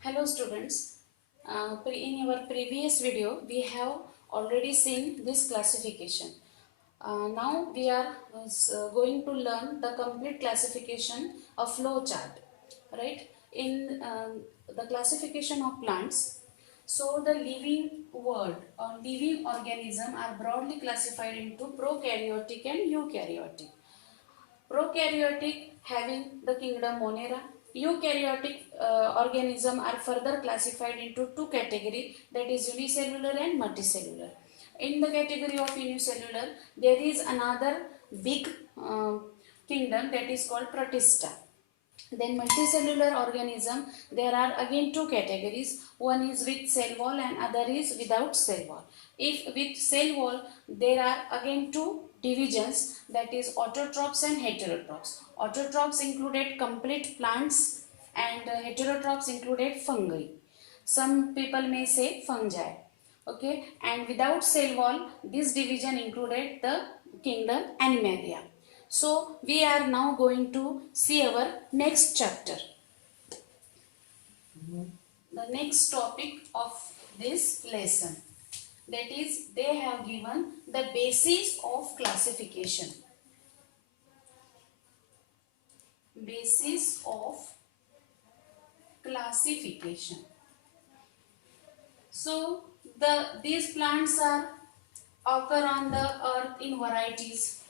Hello students, in our previous video we have already seen this classification. Now we are going to learn the complete classification of flow chart, right? In the classification of plants, so the living world or living organism are broadly classified into prokaryotic and eukaryotic. Prokaryotic having the kingdom Monera. Eukaryotic organism are further classified into two categories, that is unicellular and multicellular. In the category of unicellular, there is another big kingdom that is called Protista. Then multicellular organism, there are again two categories. One is with cell wall and other is without cell wall. If with cell wall, there are again two divisions, that is autotrophs and heterotrophs. Autotrophs included complete plants and heterotrophs included fungi. Some people may say fungi. Okay, and without cell wall, this division included the kingdom Animalia. So we are now going to see our next chapter. The next topic of this lesson, that is they have given the basis of classification. Basis of classification. So these plants are occur on the earth in varieties.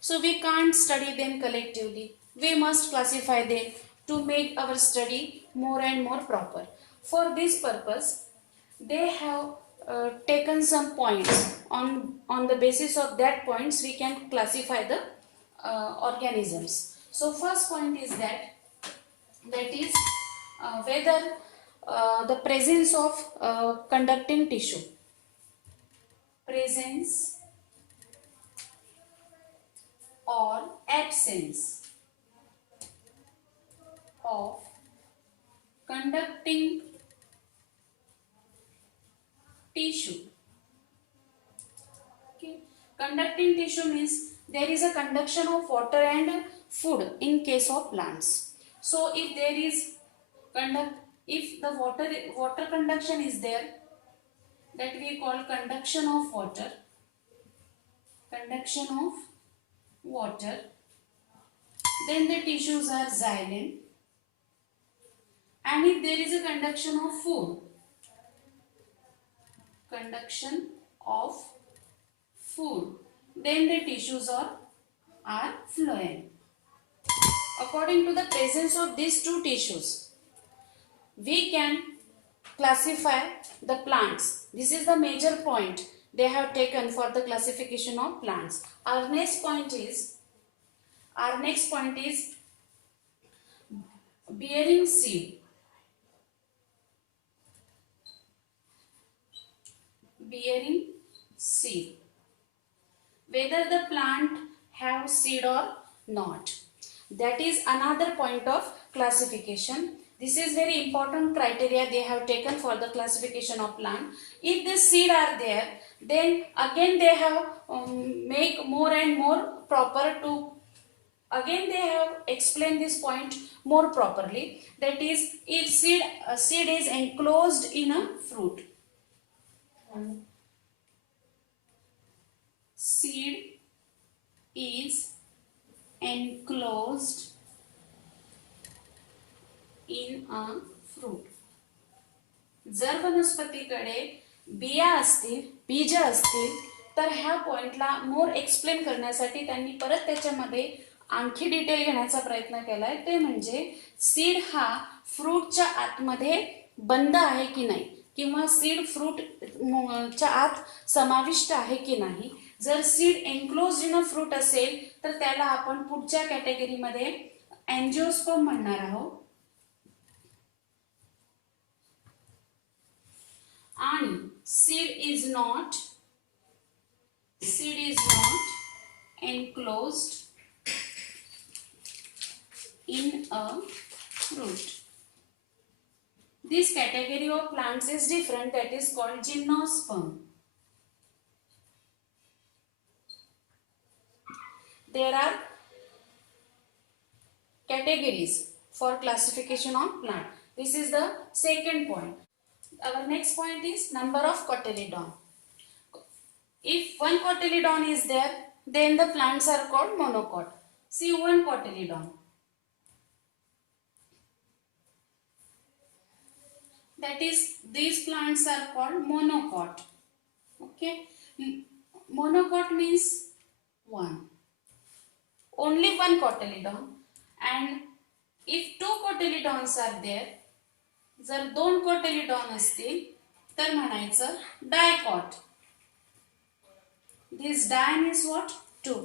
So we can't study them collectively. We must classify them to make our study more and more proper. For this purpose, they have taken some points. On the basis of that points, we can classify the organisms. So first point is that is whether the presence of conducting tissue. Presence or absence of conducting tissue. Okay. Conducting tissue means there is a conduction of water and food in case of plants. So if there is if the water conduction is there, that we call conduction of water. Conduction of water. Then the tissues are xylem. And if there is a conduction of food, conduction of food, then the tissues are phloem. According to the presence of these two tissues, we can classify the plants. This is the major point they have taken for the classification of plants. Our next point is bearing seed. Bearing seed. Whether the plant have seed or not. That is another point of classification. This is very important criteria they have taken for the classification of plant. If the seed are there, then again they have make more and more proper to. Again they have explained this point more properly. That is, if seed is enclosed in a fruit. Seed is enclosed in a fruit. जर वनस्पतीकडे बिया असतील, बीज असतील, तर ह्या पॉइंटला मोर explain करण्यासाठी त्यांनी परत त्याच्यामध्ये आणखी डिटेल घेण्याचा प्रयत्न केलाय. ते म्हणजे सीड हा फ्रूटच्या आतमध्ये बंद आहे की नाही, किंवा सीड फ्रूटच्या आत समाविष्ट आहे की नाही. जर seed enclosed in a fruit असेल तर त्याला आपण पुढच्या कॅटेगरीमध्ये अँजिओस्पर्म म्हणणार आहोत. आणि seed is not enclosed in a fruit. This category of plants is different, that is called gymnosperm. There are categories for classification of plant. This is the second point. Our next point is number of cotyledon. If one cotyledon is there, then the plants are called monocot. See, one cotyledon. That is, these plants are called monocot. Okay. Monocot means one. Only one cotyledon. And if two cotyledons are there, जर दोन cotyledon असतील तर म्हणायचं dicot. This di means what? Two.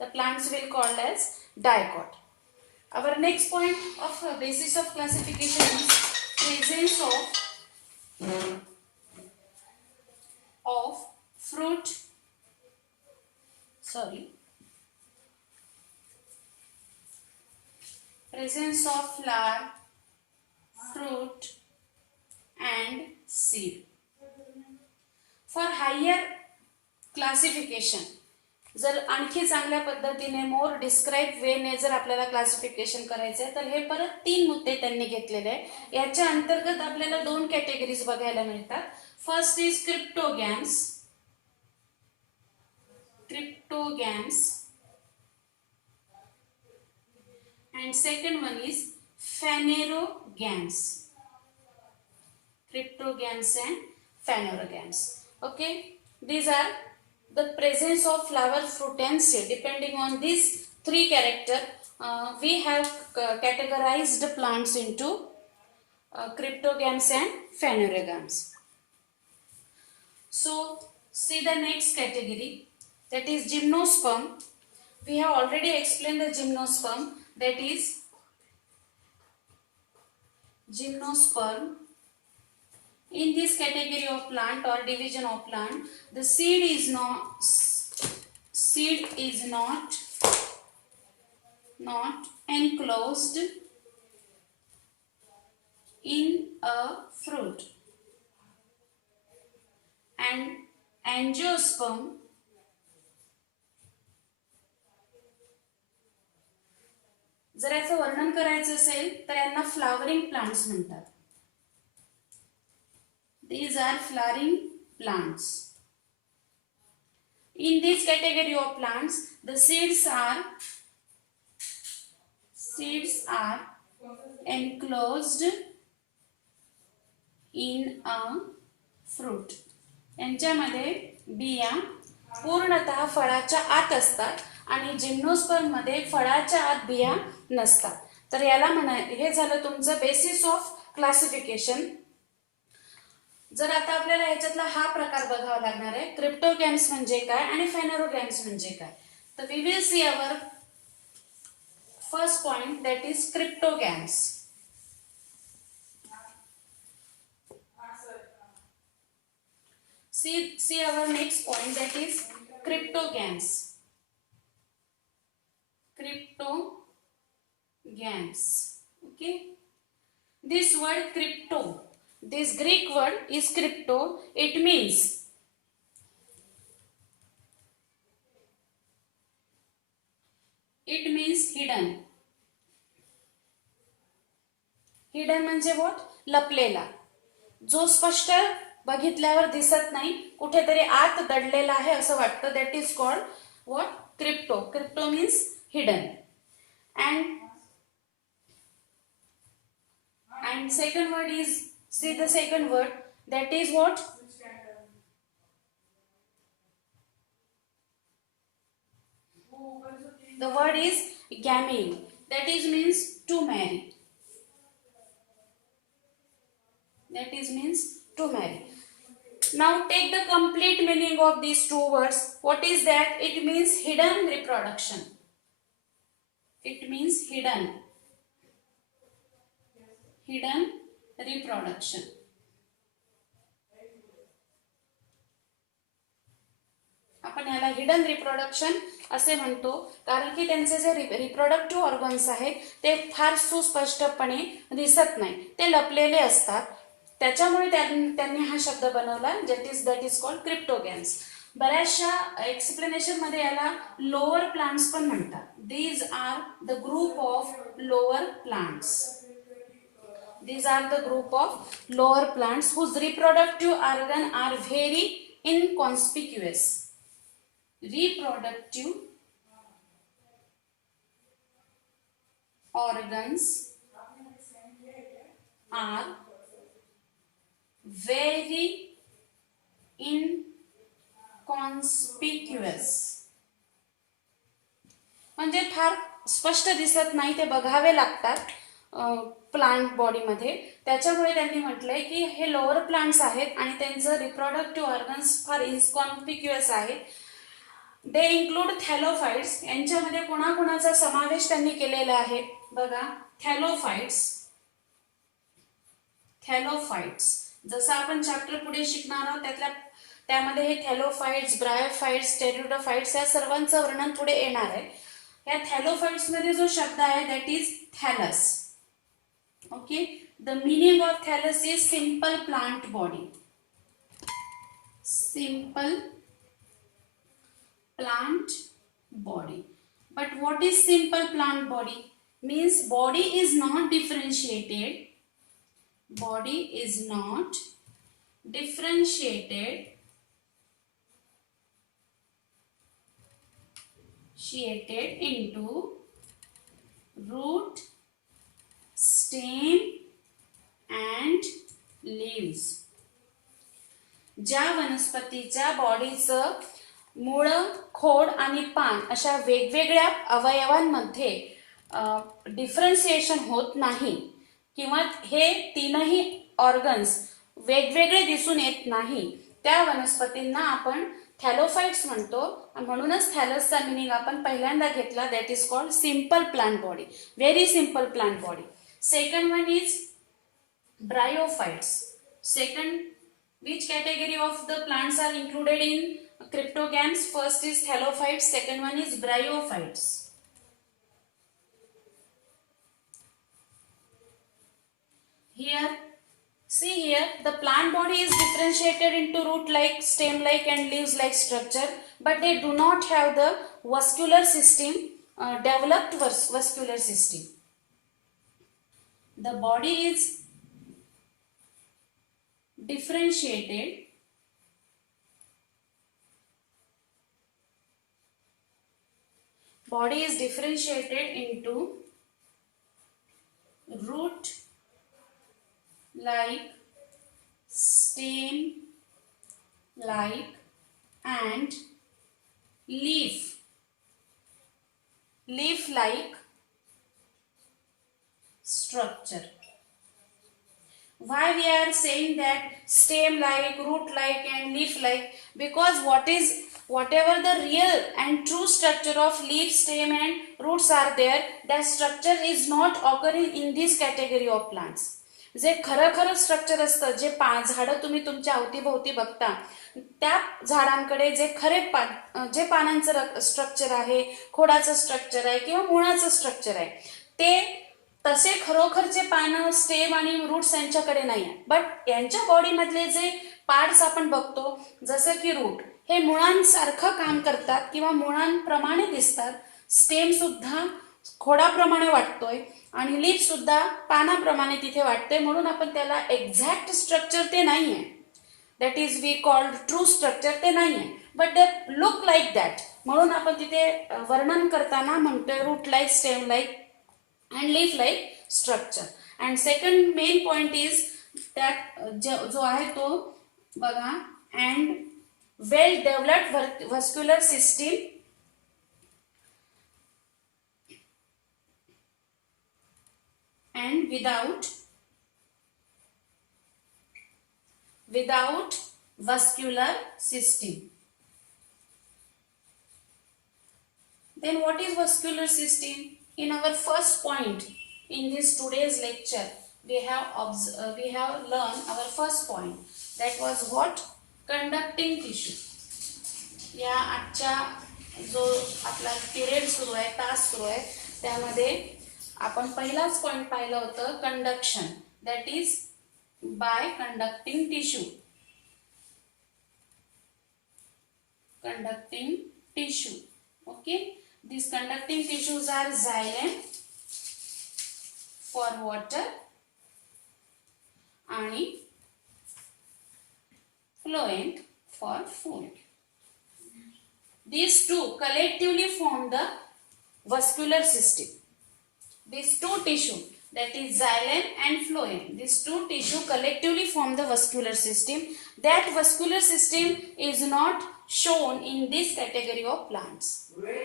The plants will called as dicot. Our next point of basis of classification is presence of fruit. Presence of flower, fruit and seed. For higher classification, जर आणखी चांगल्या पद्धतीने मोर describe वेने जर आपल्याला classification करायचं आहे तर हे परत 3 मुद्दे त्यांनी घेतलेले आहे. याच्या अंतर्गत आपल्याला 2 कॅटेगरीज बघायला मिळतात. First is cryptogams and second one is phanerogams. Cryptogams and phanerogams. Okay, these are the presence of flower, fruit and seed. Depending on these 3 character, we have categorized plants into cryptogams and phanerogams. So see the next category, that is gymnosperm. We have already explained the gymnosperm. That is gymnosperm. In this category of plant or division of plant, the seed is not enclosed in a fruit, and angiosperm जर याचं वर्णन करायचं असेल तर यांना flowering plants म्हणतात. These are flowering plants. In this category of plants, the seeds are enclosed in a fruit. यांच्यामध्ये बिया पूर्णतः फळाच्या आत असतात आणि जिम्नोस्पर्म मध्ये फळाच्या आत बिया नसतात. तर याला हे झालं तुमचं बेसिस ऑफ क्लासिफिकेशन. जर आता आपल्याला याच्यातला हा प्रकार बघावा लागणार आहे, क्रिप्टोगॅम्स म्हणजे काय आणि फेनेरोगॅम्स म्हणजे काय. तर we will see our first point, that is cryptogams. See our next point, that is cryptogams. Okay, this word crypto, this Greek word is crypto. It means hidden. Hidden म्हणजे what? लपलेला, जो स्पष्ट बघितल्यावर दिसत नाही, कुठेतरी आत दडलेला आहे असं वाटतं. That is called what? Crypto. Crypto means hidden. and second word is, see the second word, that is what? The word is gamine. That is means to marry. That is means to marry. Now take the complete meaning of these two words. What is that? It means hidden reproduction. It means hidden reproduction. आपण याला hidden reproduction असे म्हणतो कारण की त्यांचे जे reproductive organs आहेत ते फार सुस्पष्टपणे दिसत नाही, ते लपलेले असतात. त्याच्यामुळे त्यांनी हा शब्द बनवला, दॅट इज कॉल्ड क्रिप्टोगॅम्स. बऱ्याचशा एक्सप्लेनेशन मध्ये याला लोअर प्लांट्स पण म्हणतात. These are the group of lower plants. These are the group of lower plants whose reproductive organ are very inconspicuous. Reproductive organs are very inconspicuous. म्हणजे फार स्पष्ट दिसत नाही, ते बघावे लागतात प्लांट बॉडीमध्ये. त्याच्यामुळे त्यांनी म्हटलंय की हे लोअर प्लांट्स आहेत आणि त्यांचं रिप्रोडक्टिव्ह ऑर्गन्स फार इन्कॉन्स्पिक्युअस आहेत. They include thallophytes. यांच्यामध्ये कोणाकोणाचा समावेश त्यांनी केलेला आहे बघा. थॅलोफाइट्स जसं आपण चॅप्टर पुढे शिकणार आहोत त्यामध्ये हे थॅलोफाइट्स, ब्रायोफाइट्स, टेरिडोफाइट्स या सर्वांचं वर्णन पुढे येणार आहे. या थॅलोफाइट्स मध्ये जो शब्द आहे that is thallus. Okay, the meaning of thallus is simple plant body. Simple plant body. But what is simple plant body? Means body is not differentiated. Body is not differentiated into root, stem and leaves. ज्या वनस्पतीच्या बॉडीचं मूळ, खोड आणि पान अशा वेगवेगळ्या अवयवांमध्ये differentiation होत नाही किंवा हे तीनही ऑर्गन्स वेगवेगळे दिसून येत नाही, त्या वनस्पतींना आपण थॅलोफाइट्स म्हणतो. म्हणूनच थॅलसचा मिनिंग आपण पहिल्यांदा घेतला, that is called simple plant body. Very simple plant body. Second one is bryophytes. Second, which category of the plants are included in cryptogams? First is thallophytes, second one is bryophytes. Here, see here, the plant body is differentiated into root-like, stem-like and leaves-like structure, but they do not have the vascular system, developed vascular system. The body is differentiated into root like, stem like and leaf like structure. Why we are saying that stem like, root like and leaf like? Because whatever the real and true structure of leaf, stem and roots are there, that structure is not occurring in this category of plants. जे खरं structure असतं, जे झाडं तुम्ही तुमच्या अवतीभोवती बघता, त्या झाडांकडे जे जे पानांचं structure आहे, खोडाचं structure आहे किंवा मुळाचं स्ट्रक्चर आहे, ते तसे खरोखरचे पानं, स्टेम आणि रूट्स यांच्याकडे नाही आहे. बट यांच्या बॉडीमधले जे पार्ट्स आपण बघतो, जसं की रूट हे मुळांसारखं काम करतात किंवा मुळांप्रमाणे दिसतात, स्टेम सुद्धा खोडाप्रमाणे वाटतोय आणि लीफ सुद्धा पानाप्रमाणे तिथे वाटते, म्हणून आपण त्याला एक्झॅक्ट स्ट्रक्चर ते नाही आहे, that is we called true structure, ते नाही आहे, but they look like that, म्हणून आपण तिथे वर्णन करताना म्हणतोय root like, stem like and leaf like structure. And second main point is that जो आहे तो बघा, and well developed vascular system and without vascular system. Then what is vascular system? In our first point in this today's lecture, we have learned our first point, that was what? Conducting tissue. या आजच्या जो आपला period सुरू आहे, तास सुरू आहे, त्यामध्ये आपण पहिलाच पॉइंट पाहिलं होतं, conduction, that is by conducting tissue. conducting tissue. Okay, these conducting tissues are xylem for water आणि phloem for food. These two collectively form the vascular system. These two tissue, that is xylem and phloem, these two tissue collectively form the vascular system. That vascular system is not shown in this category of plants.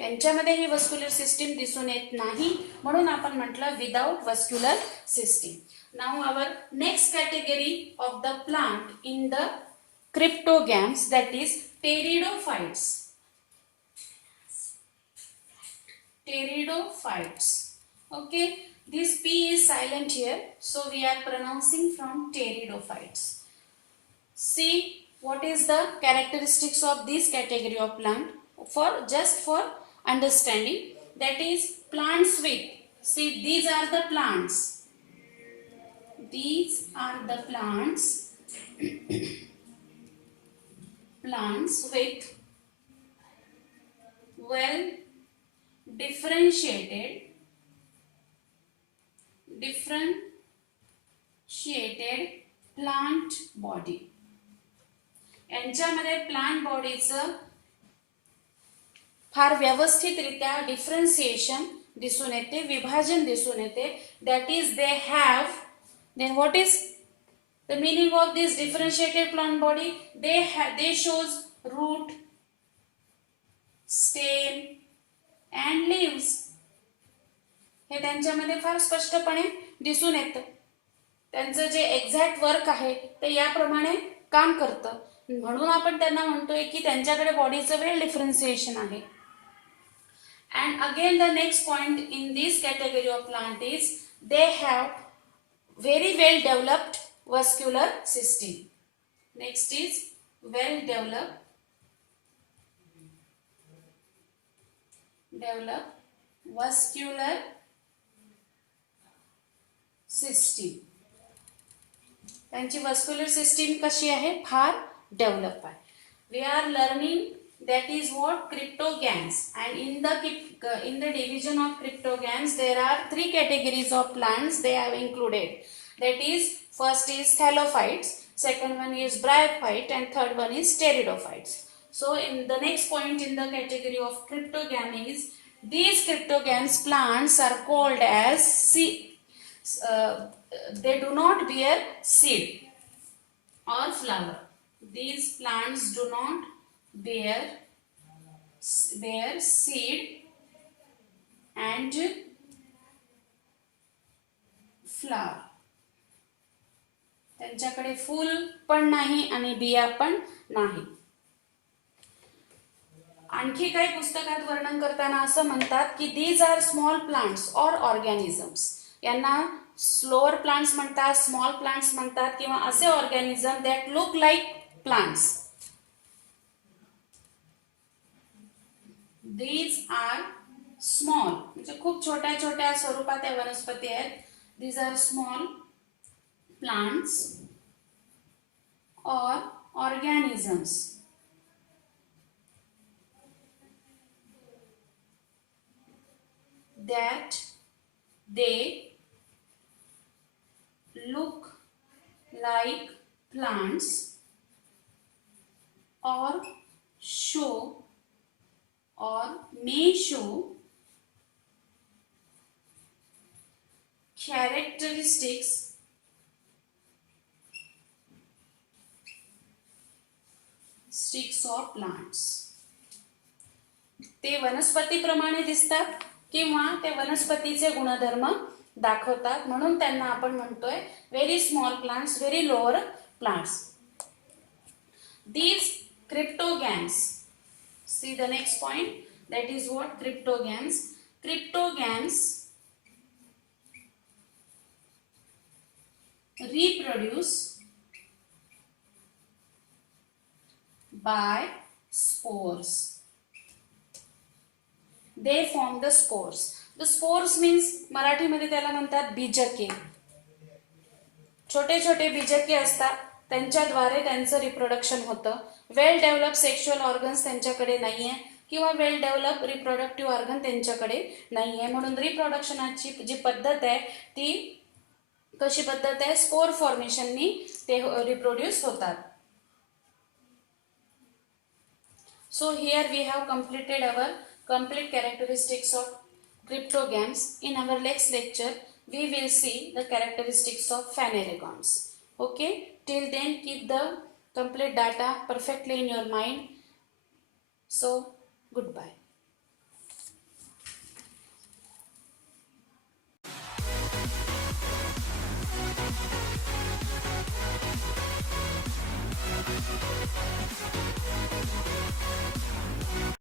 यांच्यामध्ये ही vascular system दिसून येत नाही, म्हणून आपण म्हटलं without vascular system. Now our next category of the plant in the cryptogams, that is pteridophytes. Pteridophytes. Okay, this P is silent here, so we are pronouncing from pteridophytes. See what is the characteristics of this category of plant, just for understanding. That is plants with, see, these are the plants. These are the plants with well differentiated plant body. यांच्यामध्ये plant बॉडीचं फार व्यवस्थितरित्या differentiation दिसून येते, विभाजन दिसून येते. That is they have, then what is the meaning of this differentiated plant body? They shows root, stem and leaves. हे त्यांच्यामध्ये फार स्पष्टपणे दिसून येतं. त्यांचं जे एक्झॅक्ट वर्क आहे ते याप्रमाणे काम करतं, म्हणून आपण त्यांना म्हणतोय की त्यांच्याकडे बॉडीचं वेल डिफरन्सिएशन आहे. And again the next point in this category of plant is they have very well developed vascular system. Next is well developed vascular system. त्यांची vascular system कशी आहे? फार डेव्हलप आहे. We are learning that is what cryptogams, and in the division of cryptogams there are three categories of plants they have included. That is, first is thallophytes, second one is bryophyte, and third one is pteridophytes. So in the next point in the category of cryptogam is these cryptogams plants are called as they do not bear seed or flower. These plants do not bear seed and flower. त्यांच्याकडे फूल पण नाही आणि बिया पण नाही. आणखी काही पुस्तकात वर्णन करताना असं म्हणतात की these are small plants or organisms. यांना स्लोअर प्लांट्स म्हणतात, स्मॉल प्लांट्स म्हणतात, किंवा असे organism that look like plants. These are small, म्हणजे खूप छोट्या छोट्या स्वरूपात या वनस्पती आहेत. These are small plants or organisms that they look like plants or show or may show characteristics of plants. ते वनस्पतीप्रमाणे दिसतात किंवा ते वनस्पतीचे गुणधर्म दाखवतात, म्हणून त्यांना आपण म्हणतोय very small plants, very lower plants. These cryptogams, see the next point, that is what cryptogams. Cryptogams reproduce by spores. They form the spores. The spores means Marathi मध्ये त्याला म्हणतात बीजके. छोटे छोटे बीजके असतात, त्यांच्याद्वारे त्यांचं रिप्रोडक्शन होतं वेल डेव्हलप सेक्शुअल ऑर्गन्स त्यांच्याकडे नाही आहे किंवा वेल डेव्हलप रिप्रोडक्टिव्ह ऑर्गन त्यांच्याकडे नाही आहे. म्हणून रिप्रोडक्शनाची जी पद्धत आहे ती कशी पद्धत आहे, स्पोर फॉर्मेशननी ते रिप्रोड्यूस होतात. So here we have completed our complete characteristics of cryptogams. In our next lecture, we will see the characteristics of phanerogams. Okay, till then keep the complete data perfectly in your mind. So, goodbye.